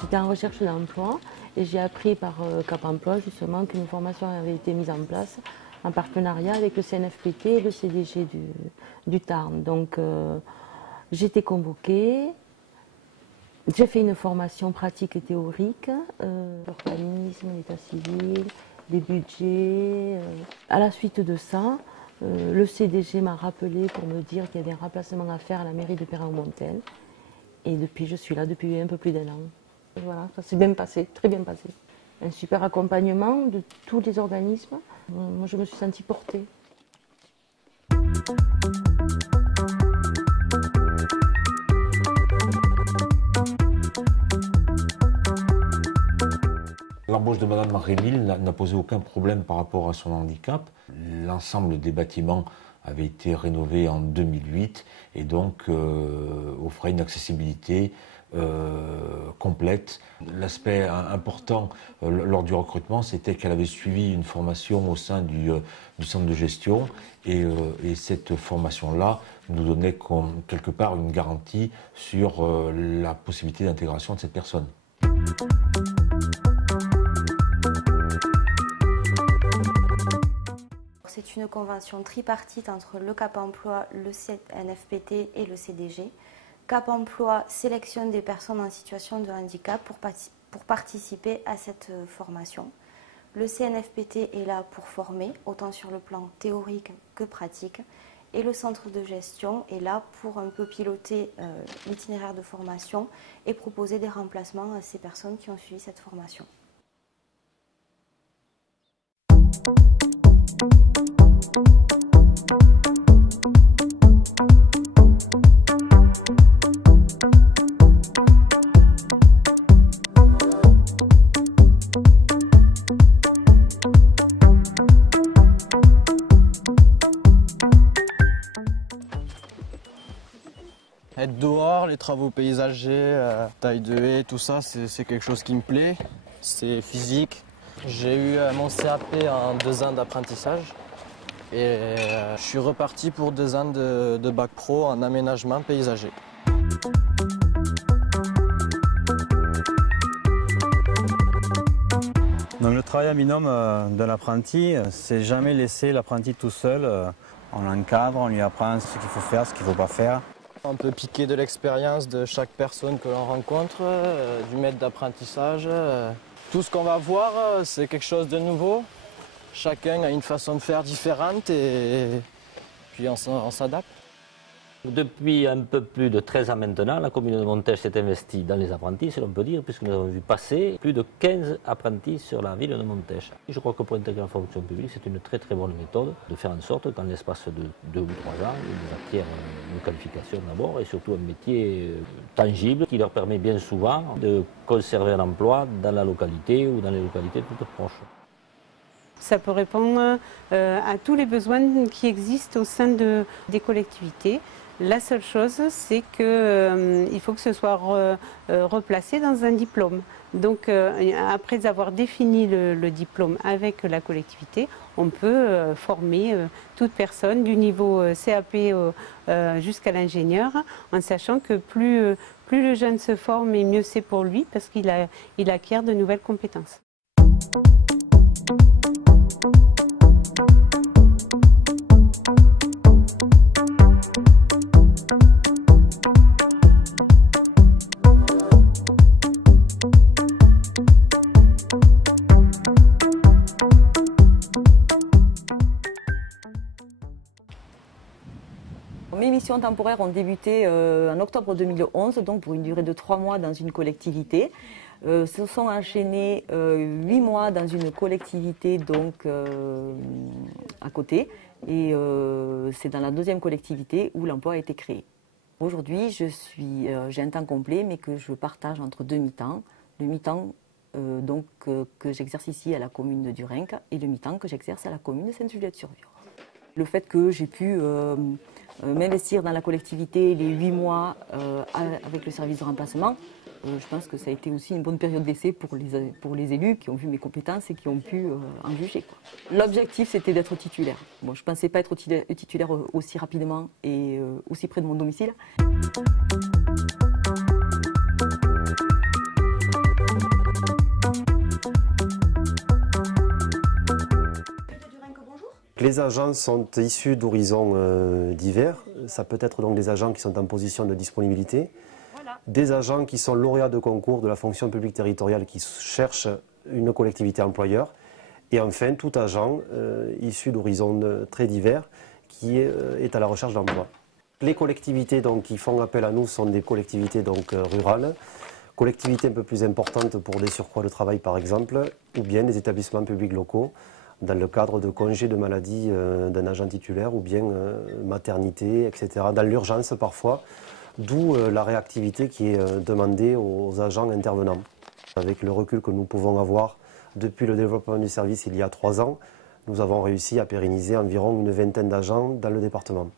J'étais en recherche d'emploi et j'ai appris par Cap Emploi justement qu'une formation avait été mise en place en partenariat avec le CNFPT et le CDG du Tarn. Donc j'ai été convoquée, j'ai fait une formation pratique et théorique, l'urbanisme, l'état civil, les budgets. À la suite de ça, le CDG m'a rappelé pour me dire qu'il y avait un remplacement à faire à la mairie de Perrin-aux-Montelles. Et depuis, je suis là depuis un peu plus d'1 an. Voilà, ça s'est bien passé, très bien passé. Un super accompagnement de tous les organismes. Moi, je me suis sentie portée. L'embauche de Madame Rémile n'a posé aucun problème par rapport à son handicap. L'ensemble des bâtiments avait été rénové en 2008 et donc offrait une accessibilité complète. L'aspect important lors du recrutement, c'était qu'elle avait suivi une formation au sein du centre de gestion et cette formation-là nous donnait quelque part une garantie sur la possibilité d'intégration de cette personne. C'est une convention tripartite entre le Cap Emploi, le CNFPT et le CDG. Cap Emploi sélectionne des personnes en situation de handicap pour participer à cette formation. Le CNFPT est là pour former, autant sur le plan théorique que pratique. Et le centre de gestion est là pour un peu piloter l'itinéraire de formation et proposer des remplacements à ces personnes qui ont suivi cette formation. Être dehors, les travaux paysagers, taille de haies, tout ça, c'est quelque chose qui me plaît. C'est physique. J'ai eu mon CAP en 2 ans d'apprentissage et je suis reparti pour 2 ans de bac pro en aménagement paysager. Donc le travail à binôme de l'apprenti, c'est jamais laisser l'apprenti tout seul. On l'encadre, on lui apprend ce qu'il faut faire, ce qu'il ne faut pas faire. On peut piquer de l'expérience de chaque personne que l'on rencontre, du maître d'apprentissage. Tout ce qu'on va voir, c'est quelque chose de nouveau. Chacun a une façon de faire différente et puis on s'adapte. Depuis un peu plus de 13 ans maintenant, la commune de Montèche s'est investie dans les apprentis, si l'on peut dire, puisque nous avons vu passer plus de 15 apprentis sur la ville de Montèche. Je crois que pour intégrer la fonction publique, c'est une très bonne méthode de faire en sorte qu'en l'espace de 2 ou 3 ans, ils acquièrent une qualification d'abord et surtout un métier tangible qui leur permet bien souvent de conserver un emploi dans la localité ou dans les localités toutes proches. Ça peut répondre à tous les besoins qui existent au sein des collectivités. La seule chose, c'est qu'il faut que ce soit replacé dans un diplôme. Donc, après avoir défini le diplôme avec la collectivité, on peut former toute personne du niveau CAP jusqu'à l'ingénieur, en sachant que plus le jeune se forme, et mieux c'est pour lui, parce qu'il acquiert de nouvelles compétences. Mes missions temporaires ont débuté en octobre 2011, donc pour une durée de 3 mois dans une collectivité. Se sont enchaînés 8 mois dans une collectivité donc à côté. Et c'est dans la deuxième collectivité où l'emploi a été créé. Aujourd'hui, j'ai un temps complet, mais que je partage entre 2 mi-temps. Le mi-temps que j'exerce ici à la commune du Renc et le mi-temps que j'exerce à la commune de Sainte-Juliette-sur-Viure. Le fait que j'ai pu m'investir dans la collectivité les 8 mois avec le service de remplacement, je pense que ça a été aussi une bonne période d'essai pour les élus qui ont vu mes compétences et qui ont pu en juger. L'objectif, c'était d'être titulaire. Bon, je ne pensais pas être titulaire aussi rapidement et aussi près de mon domicile. Les agents sont issus d'horizons divers. Ça peut être donc des agents qui sont en position de disponibilité, des agents qui sont lauréats de concours de la fonction publique territoriale qui cherchent une collectivité employeur, et enfin tout agent issu d'horizons très divers qui est à la recherche d'emploi. Les collectivités donc, qui font appel à nous sont des collectivités donc, rurales, collectivités un peu plus importantes pour des surcroîts de travail par exemple, ou bien des établissements publics locaux, dans le cadre de congés de maladie d'un agent titulaire ou bien maternité, etc. Dans l'urgence parfois, d'où la réactivité qui est demandée aux agents intervenants. Avec le recul que nous pouvons avoir depuis le développement du service il y a 3 ans, nous avons réussi à pérenniser environ une vingtaine d'agents dans le département.